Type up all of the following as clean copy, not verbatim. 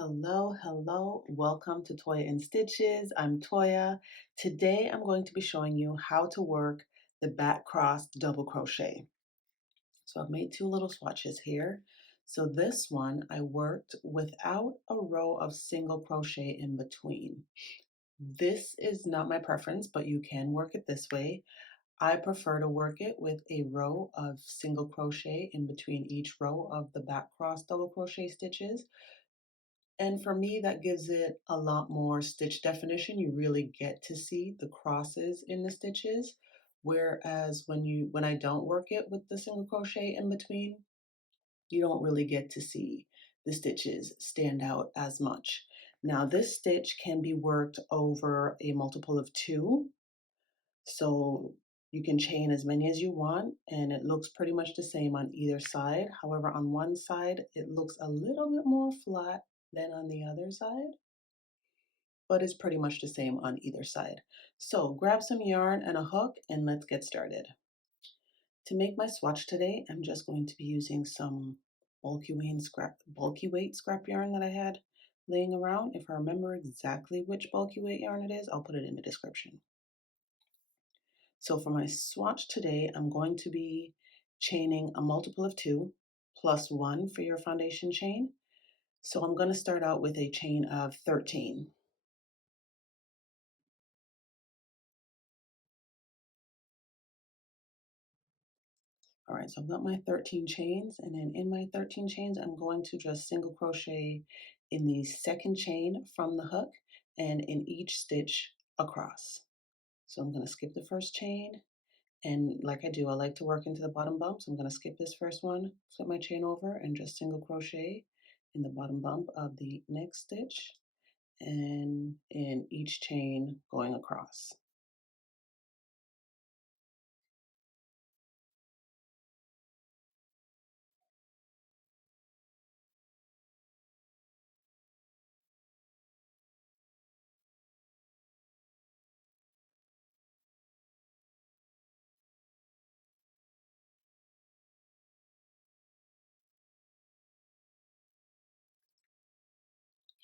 Hello, hello. Welcome to Toya in Stitches. I'm Toya. Today I'm going to be showing you how to work the back cross double crochet. So I've made two little swatches here. So this one I worked without a row of single crochet in between. This is not my preference, but you can work it this way. I prefer to work it with a row of single crochet in between each row of the back cross double crochet stitches. And for me, that gives it a lot more stitch definition. You really get to see the crosses in the stitches. Whereas when I don't work it with the single crochet in between, you don't really get to see the stitches stand out as much. Now this stitch can be worked over a multiple of two. So you can chain as many as you want and it looks pretty much the same on either side. However, on one side, it looks a little bit more flat than on the other side, but it's pretty much the same on either side. So grab some yarn and a hook and let's get started. To make my swatch today, I'm just going to be using some bulky weight scrap yarn that I had laying around. If I remember exactly which bulky weight yarn it is, I'll put it in the description. So for my swatch today, I'm going to be chaining a multiple of two plus one for your foundation chain. So I'm going to start out with a chain of 13. All right, so I've got my 13 chains, and then in my 13 chains, I'm going to just single crochet in the second chain from the hook and in each stitch across. So I'm going to skip the first chain, and like I do, I like to work into the bottom bump, so I'm going to skip this first one, flip my chain over, and just single crochet in the bottom bump of the next stitch and in each chain going across.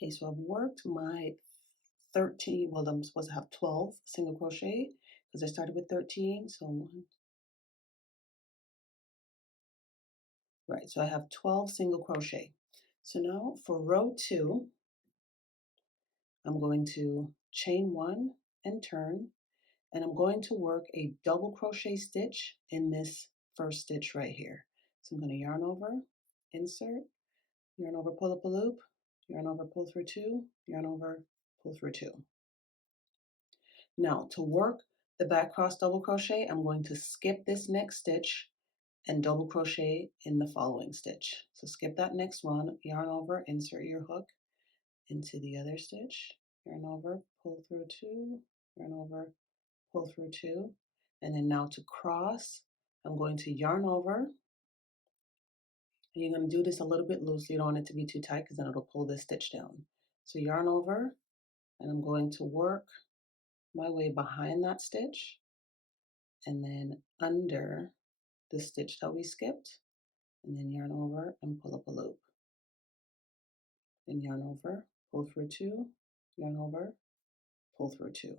Okay, so I've worked my 13, well, I'm supposed to have 12 single crochet because I started with 13. So right, so I have 12 single crochet. So now for row two, I'm going to chain one and turn, and I'm going to work a double crochet stitch in this first stitch right here. So I'm going to yarn over, insert, yarn over, pull up a loop, yarn over, pull through two, yarn over, pull through two. Now to work the back cross double crochet, I'm going to skip this next stitch and double crochet in the following stitch. So skip that next one, yarn over, insert your hook into the other stitch, yarn over, pull through two, yarn over, pull through two, and then now to cross, I'm going to yarn over, and you're going to do this a little bit loosely. You don't want it to be too tight because then it'll pull this stitch down. So yarn over, and I'm going to work my way behind that stitch and then under the stitch that we skipped, and then yarn over and pull up a loop. Then yarn over, pull through two, yarn over, pull through two.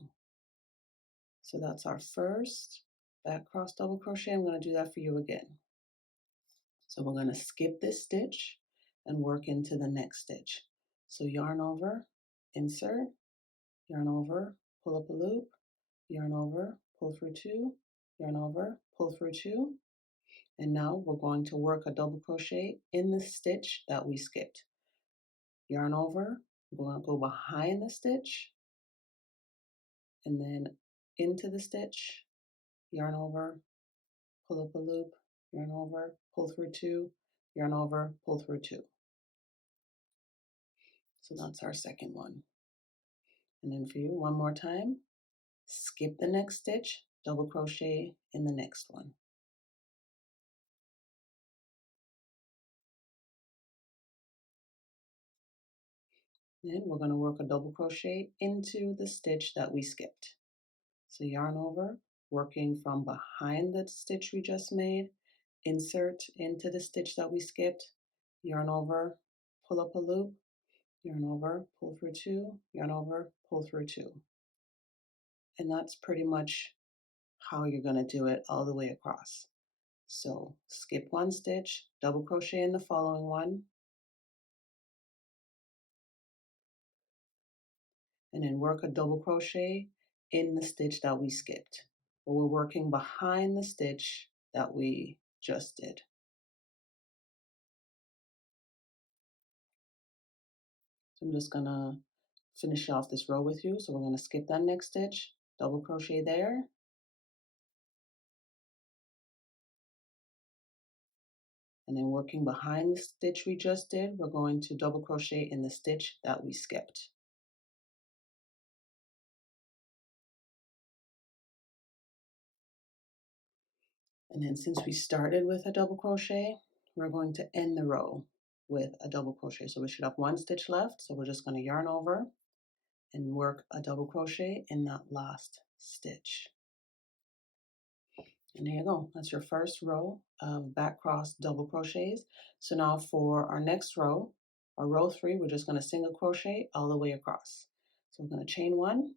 So that's our first back cross double crochet. I'm going to do that for you again. So we're going to skip this stitch and work into the next stitch. So yarn over, insert, yarn over, pull up a loop, yarn over, pull through two, yarn over, pull through two, and now we're going to work a double crochet in the stitch that we skipped. Yarn over, we're going to go behind the stitch and then into the stitch, yarn over, pull up a loop, yarn over, pull through two, yarn over, pull through two. So that's our second one. And then for you, one more time, skip the next stitch, double crochet in the next one. Then we're going to work a double crochet into the stitch that we skipped. So yarn over, working from behind the stitch we just made, insert into the stitch that we skipped, yarn over, pull up a loop, yarn over, pull through two, yarn over, pull through two. And that's pretty much how you're going to do it all the way across. So skip one stitch, double crochet in the following one, and then work a double crochet in the stitch that we skipped. But we're working behind the stitch that we just did. So I'm just gonna finish off this row with you. So we're gonna skip that next stitch, double crochet there, and then working behind the stitch we just did, we're going to double crochet in the stitch that we skipped. And then since we started with a double crochet, we're going to end the row with a double crochet. So we should have one stitch left. So we're just going to yarn over and work a double crochet in that last stitch. And there you go. That's your first row of back cross double crochets. So now for our next row, our row 3, we're just going to single crochet all the way across. So we're going to chain 1, and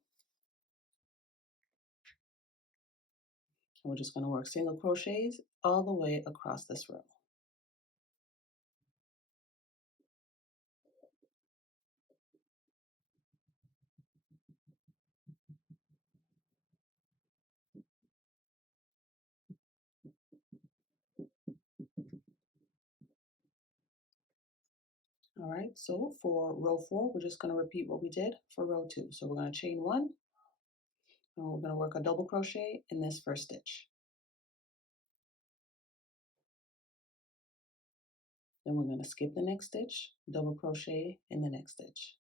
we're just going to work single crochets all the way across this row. All right, so for row 4, we're just going to repeat what we did for row 2. So we're going to chain 1, and we're going to work a double crochet in this first stitch. Then we're going to skip the next stitch, double crochet in the next stitch.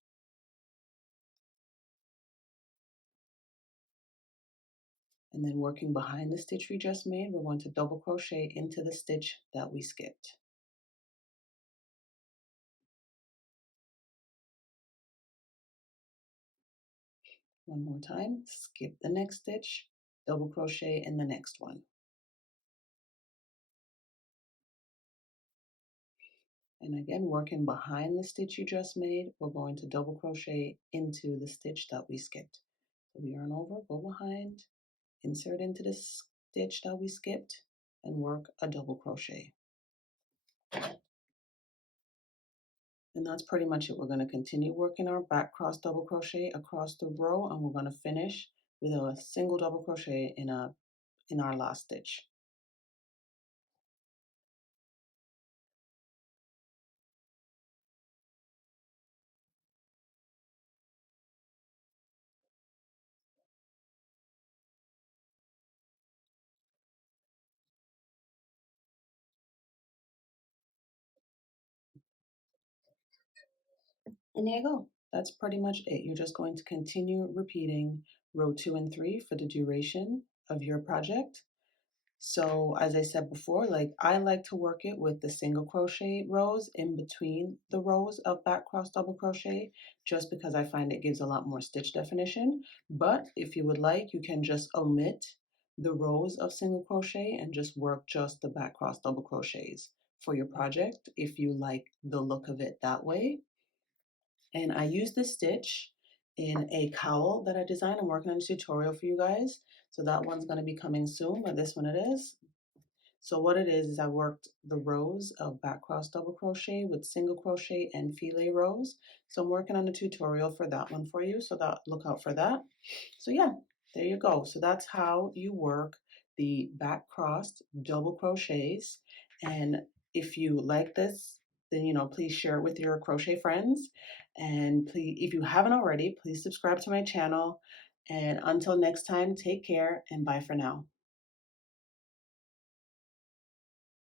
And then working behind the stitch we just made, we're going to double crochet into the stitch that we skipped. One more time, skip the next stitch, double crochet in the next one. And again, working behind the stitch you just made, we're going to double crochet into the stitch that we skipped. So we yarn over, go behind, insert into the stitch that we skipped, and work a double crochet. And that's pretty much it. We're going to continue working our back cross double crochet across the row, and we're going to finish with a single double crochet in our last stitch. And there you go. That's pretty much it. You're just going to continue repeating row 2 and 3 for the duration of your project. So as I said before, like I like to work it with the single crochet rows in between the rows of back cross double crochet, just because I find it gives a lot more stitch definition. But if you would like, you can just omit the rows of single crochet and just work just the back cross double crochets for your project if you like the look of it that way. And I use this stitch in a cowl that I designed. I'm working on a tutorial for you guys. So that one's going to be coming soon, but this one it is. So what it is I worked the rows of back cross double crochet with single crochet and filet rows. So I'm working on a tutorial for that one for you. So that look out for that. So yeah, there you go. So that's how you work the back crossed double crochets. And if you like this, then please share it with your crochet friends. And please, if you haven't already, please subscribe to my channel. And until next time, take care and bye for now.